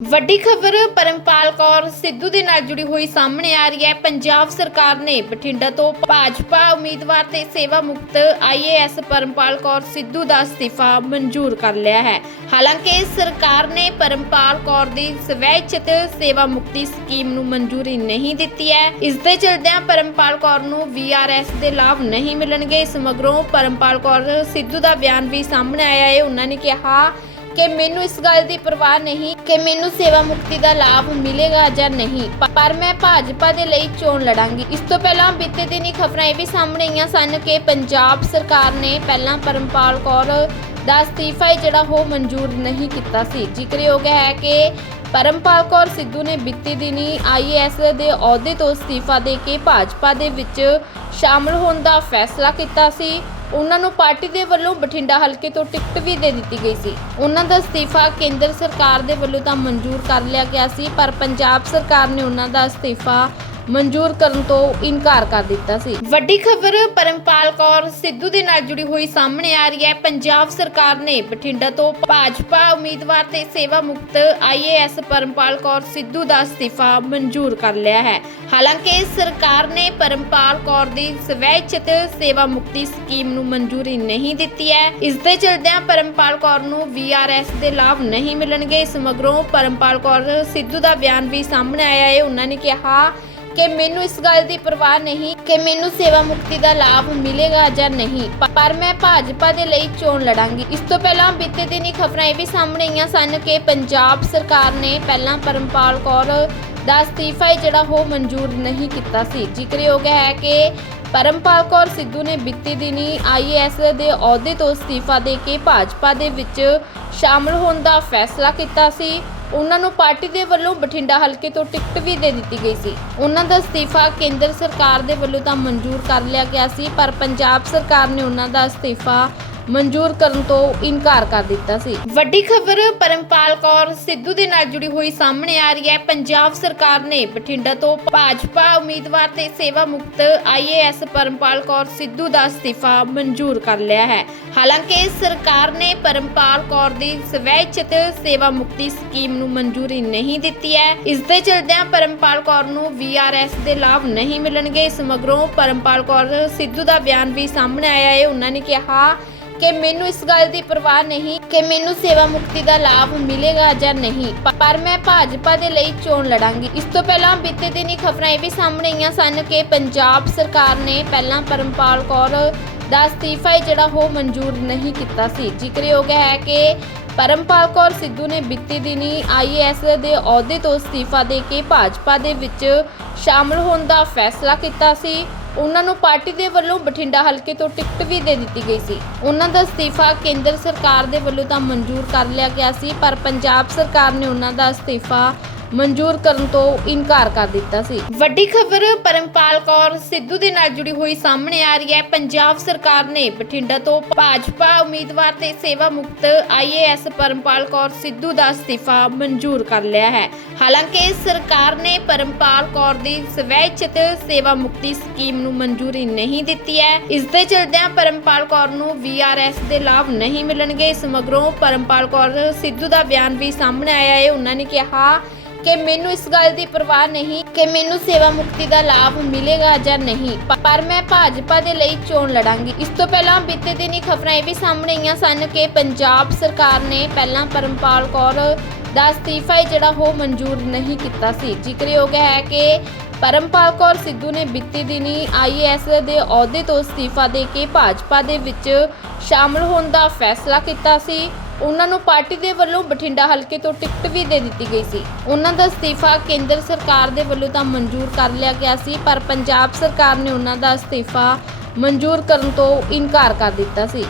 ਵੱਡੀ ਖਬਰ ਪਰਮਪਾਲ ਕੌਰ ਸਿੱਧੂ ਦੇ ਨਾਲ ਜੁੜੀ ਹੋਈ ਸਾਹਮਣੇ ਆ ਰਹੀ ਹੈ। ਪੰਜਾਬ ਸਰਕਾਰ ਨੇ ਬਠਿੰਡਾ ਤੋਂ ਭਾਜਪਾ ਉਮੀਦਵਾਰ ਤੇ ਸੇਵਾ ਮੁਕਤ ਆਈਏਐਸ ਪਰਮਪਾਲ ਕੌਰ ਸਿੱਧੂ ਦਾ ਅਸਤੀਫਾ ਮਨਜ਼ੂਰ ਕਰ ਲਿਆ ਹੈ। ਹਾਲਾਂਕਿ ਸਰਕਾਰ ਨੇ ਪਰਮਪਾਲ ਕੌਰ ਦੀ ਸਵੈਚਿਤ ਸੇਵਾ ਮੁਕਤੀ ਸਕੀਮ ਨੂੰ ਮਨਜ਼ੂਰੀ ਨਹੀਂ ਦਿੱਤੀ ਹੈ। ਇਸ ਦੇ ਚਲਦਿਆਂ ਪਰਮਪਾਲ ਕੌਰ ਨੂੰ ਵੀਆਰਐਸ ਦੇ ਲਾਭ ਨਹੀਂ ਮਿਲਣਗੇ। ਇਸ ਮਗਰੋਂ ਪਰਮਪਾਲ ਕੌਰ ਸਿੱਧੂ ਦਾ ਬਿਆਨ ਵੀ ਸਾਹਮਣੇ ਆਇਆ ਹੈ। ਉਹਨਾਂ ਨੇ ਕਿਹਾ ਕਿ ਮੈਨੂੰ ਇਸ ਗੱਲ ਦੀ ਪਰਵਾਹ ਨਹੀਂ ਕਿ ਮੈਨੂੰ ਸੇਵਾ ਮੁਕਤੀ ਦਾ ਲਾਭ ਮਿਲੇਗਾ ਜਾਂ ਨਹੀਂ। ਪਰ ਮੈਂ ਭਾਜਪਾ ਦੇ ਲਈ ਚੋਣ ਲੜਾਂਗੀ। ਇਸ ਤੋਂ ਪਹਿਲਾਂ ਬੀਤੇ ਦਿਨ ਹੀ ਖਬਰਾਂ ਇਹ ਵੀ ਸਾਹਮਣੇ ਆਈਆਂ ਸਨ ਕਿ ਪੰਜਾਬ ਸਰਕਾਰ ਨੇ ਪਹਿਲਾਂ ਪਰਮਪਾਲ ਕੌਰ ਦਾ ਅਸਤੀਫਾ ਜਿਹੜਾ ਉਹ ਮਨਜ਼ੂਰ ਨਹੀਂ ਕੀਤਾ ਸੀ। ਜ਼ਿਕਰਯੋਗ ਹੈ ਕਿ ਪਰਮਪਾਲ ਕੌਰ ਸਿੱਧੂ ਨੇ ਬੀਤੇ ਦਿਨੀ ਆਈਏਐਸ ਦੇ ਅਹੁਦੇ ਤੋਂ ਅਸਤੀਫਾ ਦੇ ਕੇ ਭਾਜਪਾ ਦੇ ਵਿੱਚ ਸ਼ਾਮਲ ਹੋਣ ਦਾ ਫੈਸਲਾ ਕੀਤਾ ਸੀ। ਉਹਨਾਂ ਨੂੰ ਪਾਰਟੀ ਦੇ ਵੱਲੋਂ ਬਠਿੰਡਾ ਹਲਕੇ ਤੋਂ ਟਿਕਟ ਵੀ ਦੇ ਦਿੱਤੀ ਗਈ ਸੀ। ਉਹਨਾਂ ਦਾ ਅਸਤੀਫਾ ਕੇਂਦਰ ਸਰਕਾਰ ਦੇ ਵੱਲੋਂ ਤਾਂ ਮਨਜ਼ੂਰ ਕਰ ਲਿਆ ਗਿਆ ਸੀ, ਪਰ ਪੰਜਾਬ ਸਰਕਾਰ ਨੇ ਉਹਨਾਂ ਦਾ ਅਸਤੀਫਾ ਮਨਜ਼ੂਰ ਕਰਨ ਤੋਂ ਇਨਕਾਰ ਕਰ ਦਿੱਤਾ ਸੀ। ਵੱਡੀ ਖਬਰ, ਪਰਮਪਾਲ ਕੌਰ ਸਿੱਧੂ ਦੇ ਨਾਲ ਜੁੜੀ ਹੋਈ ਸਾਹਮਣੇ ਆ ਰਹੀ ਹੈ। ਪੰਜਾਬ ਸਰਕਾਰ ਨੇ ਬਠਿੰਡਾ ਤੋਂ ਭਾਜਪਾ ਉਮੀਦਵਾਰ ਤੇ ਸੇਵਾ ਮੁਕਤ ਆਈਏਐਸ ਪਰਮਪਾਲ ਕੌਰ ਸਿੱਧੂ ਦਾ ਅਸਤੀਫਾ ਮਨਜ਼ੂਰ ਕਰ ਲਿਆ ਹੈ। ਹਾਲਾਂਕਿ ਸਰਕਾਰ ਨੇ ਪਰਮਪਾਲ ਕੌਰ ਦੀ ਸਵੈਚਿਤ ਸੇਵਾ ਮੁਕਤੀ ਸਕੀਮ ਨੂੰ ਮਨਜ਼ੂਰੀ ਨਹੀਂ ਦਿੱਤੀ ਹੈ। ਇਸ ਦੇ ਚਲਦਿਆਂ ਪਰਮਪਾਲ ਕੌਰ ਨੂੰ ਵੀਆਰਐਸ ਦੇ ਲਾਭ ਨਹੀਂ ਮਿਲਣਗੇ। ਇਸ ਮਗਰੋਂ ਪਰਮਪਾਲ ਕੌਰ ਸਿੱਧੂ ਦਾ ਬਿਆਨ ਵੀ ਸਾਹਮਣੇ ਆਇਆ ਹੈ। ਉਹਨਾਂ ਨੇ ਕਿਹਾ ਕਿ ਮੈਨੂੰ ਇਸ ਗੱਲ ਦੀ ਪਰਵਾਹ ਨਹੀਂ ਕਿ ਮੈਨੂੰ ਸੇਵਾ ਮੁਕਤੀ ਦਾ ਲਾਭ ਮਿਲੇਗਾ ਜਾਂ ਨਹੀਂ। ਪਰ ਮੈਂ ਭਾਜਪਾ ਦੇ ਲਈ ਚੋਣ ਲੜਾਂਗੀ। ਇਸ ਤੋਂ ਪਹਿਲਾਂ ਬੀਤੇ ਦਿਨ ਹੀ ਖਬਰਾਂ ਇਹ ਵੀ ਸਾਹਮਣੇ ਆਈਆਂ ਸਨ ਕਿ ਪੰਜਾਬ ਸਰਕਾਰ ਨੇ ਪਹਿਲਾਂ ਪਰਮਪਾਲ ਕੌਰ ਦਾ ਅਸਤੀਫਾ ਜਿਹੜਾ ਉਹ ਮਨਜ਼ੂਰ ਨਹੀਂ ਕੀਤਾ ਸੀ। ਜ਼ਿਕਰਯੋਗ ਹੈ ਕਿ ਪਰਮਪਾਲ ਕੌਰ ਸਿੱਧੂ ਨੇ ਬੀਤੇ ਦਿਨੀ ਆਈਏਐਸ ਦੇ ਅਹੁਦੇ ਤੋਂ ਅਸਤੀਫਾ ਦੇ ਕੇ ਭਾਜਪਾ ਦੇ ਵਿੱਚ ਸ਼ਾਮਲ ਹੋਣ ਦਾ ਫੈਸਲਾ ਕੀਤਾ ਸੀ। ਉਹਨਾਂ ਨੂੰ ਪਾਰਟੀ ਦੇ ਵੱਲੋਂ ਬਠਿੰਡਾ ਹਲਕੇ ਤੋਂ ਟਿਕਟ ਵੀ ਦੇ ਦਿੱਤੀ ਗਈ ਸੀ। ਉਹਨਾਂ ਦਾ ਅਸਤੀਫਾ ਕੇਂਦਰ ਸਰਕਾਰ ਦੇ ਵੱਲੋਂ ਤਾਂ ਮਨਜ਼ੂਰ ਕਰ ਲਿਆ ਗਿਆ ਸੀ, ਪਰ ਪੰਜਾਬ ਸਰਕਾਰ ਨੇ ਉਹਨਾਂ ਦਾ ਅਸਤੀਫਾ ਮਨਜ਼ੂਰ ਕਰਨ ਤੋਂ ਇਨਕਾਰ ਕਰ ਦਿੱਤਾ ਸੀ। ਵੱਡੀ ਖਬਰ, ਪਰਮਪਾਲ ਕੌਰ ਸਿੱਧੂ ਦੇ ਨਾਲ ਜੁੜੀ ਹੋਈ ਸਾਹਮਣੇ ਆ ਰਹੀ ਹੈ। ਪੰਜਾਬ ਸਰਕਾਰ ਨੇ ਬਠਿੰਡਾ ਤੋਂ ਭਾਜਪਾ ਉਮੀਦਵਾਰ ਤੇ ਸੇਵਾ ਮੁਕਤ ਆਈਏਐਸ ਪਰਮਪਾਲ ਕੌਰ ਸਿੱਧੂ ਦਾ ਅਸਤੀਫਾ ਮਨਜ਼ੂਰ ਕਰ ਲਿਆ ਹੈ। ਹਾਲਾਂਕਿ ਸਰਕਾਰ ਨੇ ਪਰਮਪਾਲ ਕੌਰ ਦੀ ਸਵੈਚਿਤ ਸੇਵਾ ਮੁਕਤੀ ਸਕੀਮ ਨੂੰ ਮਨਜ਼ੂਰੀ ਨਹੀਂ ਦਿੱਤੀ ਹੈ। ਇਸ ਦੇ ਚਲਦਿਆਂ ਪਰਮਪਾਲ ਕੌਰ ਨੂੰ ਵੀਆਰਐਸ ਦੇ ਲਾਭ ਨਹੀਂ ਮਿਲਣਗੇ। ਇਸ ਮਗਰੋਂ ਪਰਮਪਾਲ ਕੌਰ ਸਿੱਧੂ ਦਾ ਬਿਆਨ ਵੀ ਸਾਹਮਣੇ ਆਇਆ ਹੈ। ਉਹਨਾਂ ਨੇ ਕਿਹਾ ਕਿ ਮੈਨੂੰ ਇਸ ਗੱਲ ਦੀ ਪਰਵਾਹ ਨਹੀਂ ਕਿ ਮੈਨੂੰ ਸੇਵਾ ਮੁਕਤੀ ਦਾ ਲਾਭ ਮਿਲੇਗਾ ਜਾਂ ਨਹੀਂ। ਪਰ ਮੈਂ ਭਾਜਪਾ ਦੇ ਲਈ ਚੋਣ ਲੜਾਂਗੀ। ਇਸ ਤੋਂ ਪਹਿਲਾਂ ਬੀਤੇ ਦਿਨੀ ਖਬਰਾਂ ਇਹ ਵੀ ਸਾਹਮਣੇ ਆਈਆਂ ਸਨ ਕਿ ਪੰਜਾਬ ਸਰਕਾਰ ਨੇ ਪਹਿਲਾਂ ਪਰਮਪਾਲ ਕੌਰ ਦਾ ਅਸਤੀਫਾ ਹੈ ਜਿਹੜਾ ਉਹ ਮਨਜ਼ੂਰ ਨਹੀਂ ਕੀਤਾ ਸੀ। ਜ਼ਿਕਰਯੋਗ ਹੈ ਕਿ ਪਰਮਪਾਲ ਕੌਰ ਸਿੱਧੂ ਨੇ ਬੀਤੇ ਦਿਨੀ ਆਈਏਐਸ ਦੇ ਅਹੁਦੇ ਤੋਂ ਅਸਤੀਫਾ ਦੇ ਕੇ ਭਾਜਪਾ ਦੇ ਵਿੱਚ ਸ਼ਾਮਲ ਹੋਣ ਦਾ ਫੈਸਲਾ ਕੀਤਾ ਸੀ। ਉਹਨਾਂ ਨੂੰ ਪਾਰਟੀ ਦੇ ਵੱਲੋਂ ਬਠਿੰਡਾ ਹਲਕੇ ਤੋਂ ਟਿਕਟ ਵੀ ਦੇ ਦਿੱਤੀ ਗਈ ਸੀ। ਉਹਨਾਂ ਦਾ ਅਸਤੀਫਾ ਕੇਂਦਰ ਸਰਕਾਰ ਦੇ ਵੱਲੋਂ ਤਾਂ ਮਨਜ਼ੂਰ ਕਰ ਲਿਆ ਗਿਆ ਸੀ, ਪਰ ਪੰਜਾਬ ਸਰਕਾਰ ਨੇ ਉਹਨਾਂ ਦਾ ਅਸਤੀਫਾ ਮਨਜ਼ੂਰ ਕਰਨ ਤੋਂ ਇਨਕਾਰ ਕਰ ਦਿੱਤਾ ਸੀ। ਵੱਡੀ ਖਬਰ, ਪਰਮਪਾਲ ਕੌਰ ਸਿੱਧੂ ਦੇ ਨਾਲ ਜੁੜੀ ਹੋਈ ਸਾਹਮਣੇ ਆ ਰਹੀ ਹੈ। ਪੰਜਾਬ ਸਰਕਾਰ ਨੇ ਬਠਿੰਡਾ ਤੋਂ ਭਾਜਪਾ ਉਮੀਦਵਾਰ ਤੇ ਸੇਵਾ ਮੁਕਤ ਆਈਏਐਸ ਪਰਮਪਾਲ ਕੌਰ ਸਿੱਧੂ ਦਾ ਅਸਤੀਫਾ ਮਨਜ਼ੂਰ ਕਰ ਲਿਆ ਹੈ। ਹਾਲਾਂਕਿ ਸਰਕਾਰ ਨੇ ਪਰਮਪਾਲ ਕੌਰ ਦੀ ਸਵੈਚਿਤ ਸੇਵਾ ਮੁਕਤੀ ਸਕੀਮ ਨੂੰ ਮਨਜ਼ੂਰੀ ਨਹੀਂ ਦਿੱਤੀ ਹੈ। ਇਸ ਦੇ ਚਲਦਿਆਂ ਪਰਮਪਾਲ ਕੌਰ ਨੂੰ ਵੀਆਰਐਸ ਦੇ ਲਾਭ ਨਹੀਂ ਮਿਲਣਗੇ। ਇਸ ਮਗਰੋਂ ਪਰਮਪਾਲ ਕੌਰ ਸਿੱਧੂ ਦਾ ਬਿਆਨ ਵੀ ਸਾਹਮਣੇ ਆਇਆ ਹੈ। ਉਹਨਾਂ ਨੇ ਕਿਹਾ ਕਿ ਮੈਨੂੰ ਇਸ ਗੱਲ ਦੀ ਪਰਵਾਹ ਨਹੀਂ ਕਿ ਮੈਨੂੰ ਸੇਵਾ ਮੁਕਤੀ ਦਾ ਲਾਭ ਮਿਲੇਗਾ ਜਾਂ ਨਹੀਂ। ਪਰ ਮੈਂ ਭਾਜਪਾ ਦੇ ਲਈ ਚੋਣ ਲੜਾਂਗੀ। ਇਸ ਤੋਂ ਪਹਿਲਾਂ ਬੀਤੇ ਦਿਨ ਹੀ ਖਬਰਾਂ ਇਹ ਵੀ ਸਾਹਮਣੇ ਆਈਆਂ ਸਨ ਕਿ ਪੰਜਾਬ ਸਰਕਾਰ ਨੇ ਪਹਿਲਾਂ ਪਰਮਪਾਲ ਕੌਰ ਦਾ ਅਸਤੀਫਾ ਹੈ ਜਿਹੜਾ ਉਹ ਮਨਜ਼ੂਰ ਨਹੀਂ ਕੀਤਾ ਸੀ। ਜ਼ਿਕਰਯੋਗ ਹੈ ਕਿ ਪਰਮਪਾਲ ਕੌਰ ਸਿੱਧੂ ਨੇ ਬੀਤੇ ਦਿਨੀ ਆਈਏਐਸ ਦੇ ਅਹੁਦੇ ਤੋਂ ਅਸਤੀਫਾ ਦੇ ਕੇ ਭਾਜਪਾ ਦੇ ਵਿੱਚ ਸ਼ਾਮਲ ਹੋਣ ਦਾ ਫੈਸਲਾ ਕੀਤਾ ਸੀ। ਉਹਨਾਂ ਨੂੰ ਪਾਰਟੀ ਦੇ ਵੱਲੋਂ ਬਠਿੰਡਾ ਹਲਕੇ ਤੋਂ ਟਿਕਟ ਵੀ ਦੇ ਦਿੱਤੀ ਗਈ ਸੀ। ਉਹਨਾਂ ਦਾ ਅਸਤੀਫਾ ਕੇਂਦਰ ਸਰਕਾਰ ਦੇ ਵੱਲੋਂ ਤਾਂ ਮਨਜ਼ੂਰ ਕਰ ਲਿਆ ਗਿਆ ਸੀ, ਪਰ ਪੰਜਾਬ ਸਰਕਾਰ ਨੇ ਉਹਨਾਂ ਦਾ ਅਸਤੀਫਾ ਮਨਜ਼ੂਰ ਕਰਨ ਤੋਂ ਇਨਕਾਰ ਕਰ ਦਿੱਤਾ ਸੀ।